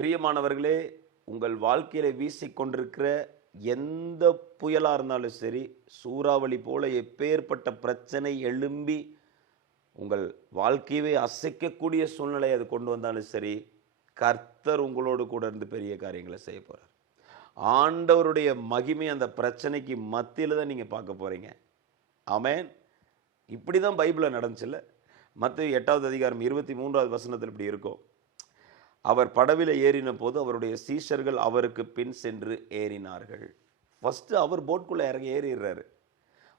பிரியமானவர்களே, உங்கள் வாழ்க்கையில வீசிக்கொண்டிருக்கிற எந்த புயலா இருந்தாலும் சரி, சூறாவளி போல எப்பேற்பட்ட பிரச்சனை எழும்பி உங்கள் வாழ்க்கையவே அசைக்கக்கூடிய சூழ்நிலை அது கொண்டு வந்தாலும் சரி, கர்த்தர் உங்களோடு கூட இருந்து பெரிய காரியங்களை செய்ய போறார். ஆண்டவருடைய மகிமை அந்த பிரச்சனைக்கு மத்தியில தான் நீங்க பார்க்க போறீங்க. ஆமென். இப்படி தான் பைபிள்ல நடந்துச்சுல்ல. மத்தேயு 8வது அதிகாரம் 23வது வசனத்தில் இப்படி இருக்கும். அவர் படவில ஏறின போது அவருடைய சீஷர்கள் அவருக்கு பின் சென்று ஏறினார்கள். ஃபர்ஸ்ட் அவர் போட்குள்ள இறங்கி ஏறிடுறாரு.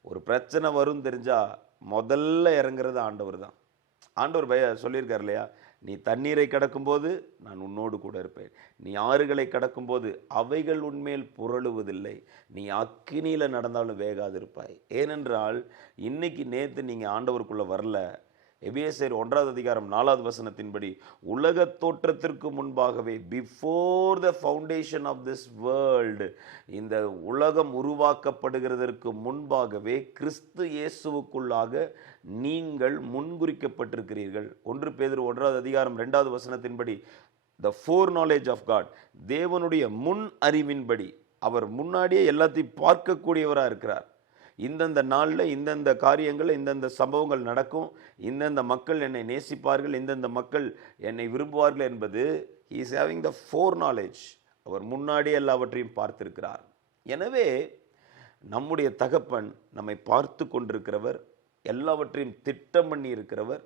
ஒரு பிரச்சனை வரும் தெரிஞ்சா முதல்ல இறங்குறது ஆண்டவர் தான். ஆண்டவர் சொல்லியிருக்கார் இல்லையா, நீ தண்ணீரை கடக்கும்போது நான் உன்னோடு கூட இருப்பேன், நீ ஆறுகளை கடக்கும்போது அவைகள் உன்மேல் புரளுவதில்லை, நீ அக்கினியில நடந்தாலும் வேகாதிருப்பாய். ஏனென்றால் இன்னைக்கு நேத்து நீங்க ஆண்டவருக்குள்ள வரல. எபேசியர் 1வது அதிகாரம் 4வது வசனத்தின்படி உலக தோற்றத்திற்கு முன்பாகவே, before the foundation of this world, இந்த உலகம் உருவாக்கப்படுகிறதற்கு முன்பாகவே கிறிஸ்து இயேசுவுக்குள்ளாக நீங்கள் முன்குறிக்கப்பட்டிருக்கிறீர்கள். 1 பேதுரு 1வது அதிகாரம் 2வது வசனத்தின்படி the foreknowledge of God, தேவனுடைய முன் அறிவின்படி அவர் முன்னாடியே எல்லாத்தையும் பார்க்கக்கூடியவராக இருக்கிறார். இந்தந்த நாளில் இந்தந்த காரியங்கள், இந்தந்த சம்பவங்கள் நடக்கும், இந்தந்த மக்கள் என்னை நேசிப்பார்கள், இந்தந்த மக்கள் என்னை விரும்புவார்கள் என்பது he is having the foreknowledge. அவர் முன்னாடி எல்லாவற்றையும் பார்த்திருக்கிறார். எனவே நம்முடைய தகப்பன் நம்மை பார்த்து கொண்டிருக்கிறவர், எல்லாவற்றையும் திட்டம் பண்ணி இருக்கிறவர்.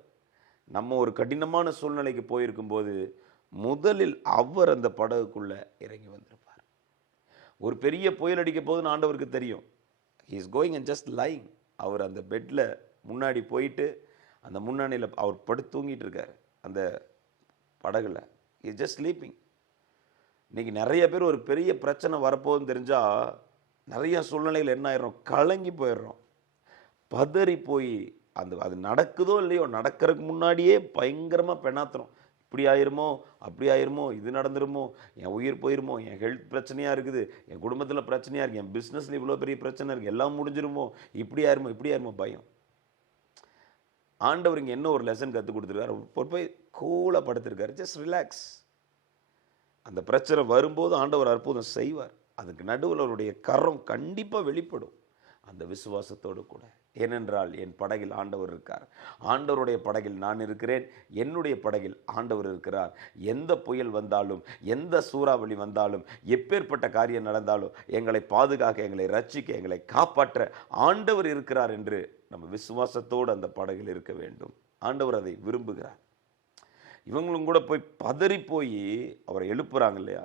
நம்ம ஒரு கடினமான சூழ்நிலைக்கு போயிருக்கும்போது முதலில் அவர் அந்த படகுக்குள்ள இறங்கி வந்திருப்பார். ஒரு பெரிய புயல் அடிக்க போதுன்னு ஆண்டவருக்கு தெரியும். he is going and just lying. அவர் அந்த பெட்டில் முன்னாடி போயிட்டு அந்த முன்னாடியில் அவர் படுத்து தூங்கிட்டு இருக்கார் அந்த படகுல. he is just sleeping. இன்னைக்கு நிறைய பேர் ஒரு பெரிய பிரச்சனை வரப்போகுதுன்னு தெரிஞ்சால் நிறைய சூழ்நிலைகள் என்ன ஆயிடும், கலங்கி போயிடுறோம், பதறி போய் அது நடக்குதோ இல்லையோ நடக்கிறதுக்கு முன்னாடியே பயங்கரமாக பெணாத்துறோம். இப்படி ஆயிருமோ, அப்படி ஆயிருமோ, இது நடந்துருமோ, என் உயிர் போயிருமோ, என் ஹெல்த் பிரச்சனையாக இருக்குது, என் குடும்பத்தில் பிரச்சனையாக இருக்குது, என் பிஸ்னஸில் இவ்வளோ பெரிய பிரச்சனை இருக்குது, எல்லாம் முடிஞ்சிருமோ, இப்படி ஆயிருமோ, இப்படி ஆயிருமோ, பயம். ஆண்டவர் இங்கே என்ன ஒரு லெசன் கற்றுக் கொடுத்துருக்காரு, போய் கூலாக படுத்திருக்காரு. Just relax. அந்த பிரச்சனை வரும்போது ஆண்டவர் அற்புதம் செய்வார். அதுக்கு நடுவில் அவருடைய கரம் கண்டிப்பாக வெளிப்படும், அந்த விசுவாசத்தோடு கூட. ஏனென்றால் என் படகில் ஆண்டவர் இருக்கார், ஆண்டவருடைய படகில் நான் இருக்கிறேன், என்னுடைய படகில் ஆண்டவர் இருக்கிறார். எந்த புயல் வந்தாலும், எந்த சூறாவளி வந்தாலும், எப்பேற்பட்ட காரியம் நடந்தாலும் எங்களை பாதுகாக்க, எங்களை ரட்சிக்க, எங்களை காப்பாற்ற ஆண்டவர் இருக்கிறார் என்று நம்ம விசுவாசத்தோடு அந்த படகில் இருக்க வேண்டும். ஆண்டவர் அதை விரும்புகிறார். இவங்களும் கூட போய் பதறி போய் அவரை எழுப்புறாங்க இல்லையா,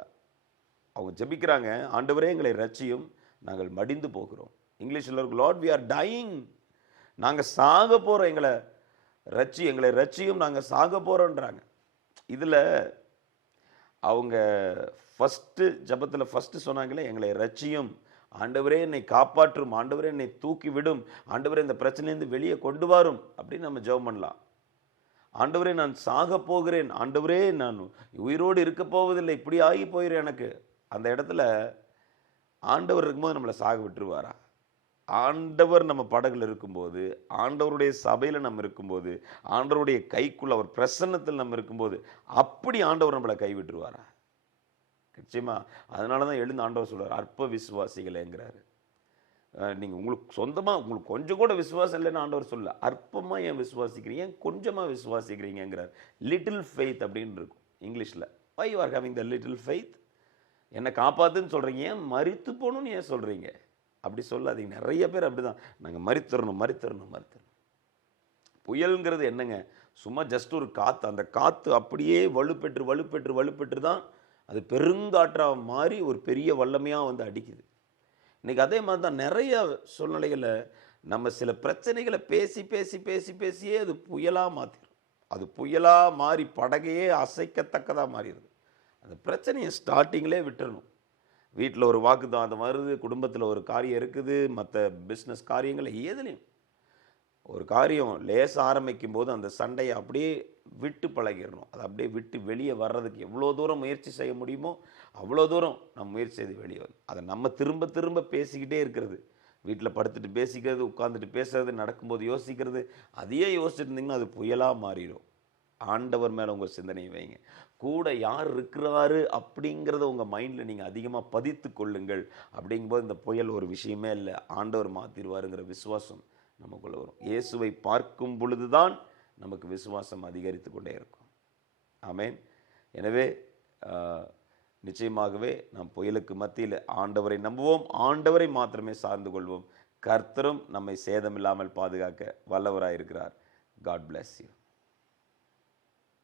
அவங்க ஜெபிக்கிறாங்க, ஆண்டவரே எங்களை ரட்சியும், நாங்கள் மடிந்து போகிறோம். இங்கிலீஷில் இருக்கும், லார்ட் வி ஆர் டையிங், நாங்கள் சாக போகிறோம், எங்களை ரட்சியும், நாங்கள் சாக போகிறோன்றாங்க. இதில் அவங்க ஃபஸ்ட்டு ஜபத்தில் ஃபஸ்ட்டு சொன்னாங்களே, எங்களை ரட்சியும், ஆண்டவரே என்னை காப்பாற்றும், ஆண்டவரே என்னை தூக்கி விடும், ஆண்டவரே இந்த பிரச்சனையிலேருந்து வெளியே கொண்டு வரும் அப்படின்னு நம்ம ஜெபம் பண்ணலாம். ஆண்டவரே நான் சாக போகிறேன், ஆண்டவரே நான் உயிரோடு இருக்க போவதில்லை, இப்படி ஆகி போயிடும் எனக்கு. அந்த இடத்துல ஆண்டவர் இருக்கும்போது நம்மளை சாக விட்டுருவாரா? ஆண்டவர் நம்ம படகுல இருக்கும்போது, ஆண்டவருடைய சபையில் நம்ம இருக்கும்போது, ஆண்டவருடைய கைக்குள்ள அவர் பிரசன்னத்தில் நம்ம இருக்கும்போது அப்படி ஆண்டவர் நம்மளை கைவிட்டுருவாரா? நிச்சயமா. அதனால தான் எழுந்து ஆண்டவர் சொல்றார், அற்ப விசுவாசிகளேங்கிறாரு. நீங்கள் உங்களுக்கு சொந்தமாக உங்களுக்கு கொஞ்சம் கூட விசுவாசம் இல்லைன்னு ஆண்டவர் சொல்ல, அற்பமாக ஏன் விசுவாசிக்கிறீங்க, ஏன் கொஞ்சமாக விசுவாசிக்கிறீங்கிறார். லிட்டில் ஃபெய்த் அப்படின்னு இருக்கும் இங்கிலீஷில். Why you are having the little faith? என்னை காப்பாற்றுன்னு சொல்கிறீங்க, ஏன் மரித்து போகணும்னு ஏன் சொல்கிறீங்க? அப்படி சொல்லாதீங்க. நிறைய பேர் அப்படி தான், நாங்கள் மரித்தரணும். புயலுங்கிறது என்னங்க, சும்மா ஜஸ்ட் ஒரு காற்று. அந்த காற்று அப்படியே வலுப்பெற்று தான் அது பெருங்காற்றாக மாறி ஒரு பெரிய வல்லமையாக வந்து அடிக்குது. இன்றைக்கி அதே மாதிரி தான் நிறைய சூழ்நிலைகளில் நம்ம சில பிரச்சனைகளை பேசியே அது புயலாக மாற்றிடும். அது புயலாக மாறி படகையே அசைக்கத்தக்கதாக மாறிடுது. அந்த பிரச்சனையை ஸ்டார்டிங்லேயே விட்டுறணும். வீட்டில் ஒரு வாக்குதான் வருது, குடும்பத்தில் ஒரு காரியம் இருக்குது, மற்ற பிஸ்னஸ் காரியங்கள் எதுலேயும் ஒரு காரியம் லேசாக ஆரம்பிக்கும் போது அந்த சண்டையை அப்படியே விட்டு பழகிடணும். அதை அப்படியே விட்டு வெளியே வர்றதுக்கு எவ்வளோ தூரம் முயற்சி செய்ய முடியுமோ அவ்வளோ தூரம் நம்ம முயற்சி செய்து வெளியே வரும். அதை நம்ம திரும்ப பேசிக்கிட்டே இருக்கிறது, வீட்டில் படுத்துட்டு பேசிக்கிறது, உட்காந்துட்டு பேசுறது, நடக்கும்போது யோசிக்கிறது, அதையே யோசிச்சுட்டு இருந்தீங்கன்னா அது புயலாக மாறிடும். ஆண்டவர் மேலே உங்கள் சிந்தனையை வைங்க. கூட யார் இருக்கிறாரு அப்படிங்கிறத உங்கள் மைண்டில் நீங்கள் அதிகமாக பதித்து கொள்ளுங்கள். அப்படிங்கும்போது இந்த புயல் ஒரு விஷயமே இல்லை, ஆண்டவர் மாற்றிடுவாருங்கிற விசுவாசம் நமக்குள்ளே வரும். இயேசுவை பார்க்கும் பொழுது தான் நமக்கு விசுவாசம் அதிகரித்து கொண்டே இருக்கும். ஆமேன். எனவே நிச்சயமாகவே நாம் புயலுக்கு மத்தியில் ஆண்டவரை நம்புவோம், ஆண்டவரை மாத்திரமே சார்ந்து கொள்வோம். கர்த்தரும் நம்மை சேதமில்லாமல் பாதுகாக்க வல்லவராயிருக்கிறார். God bless you.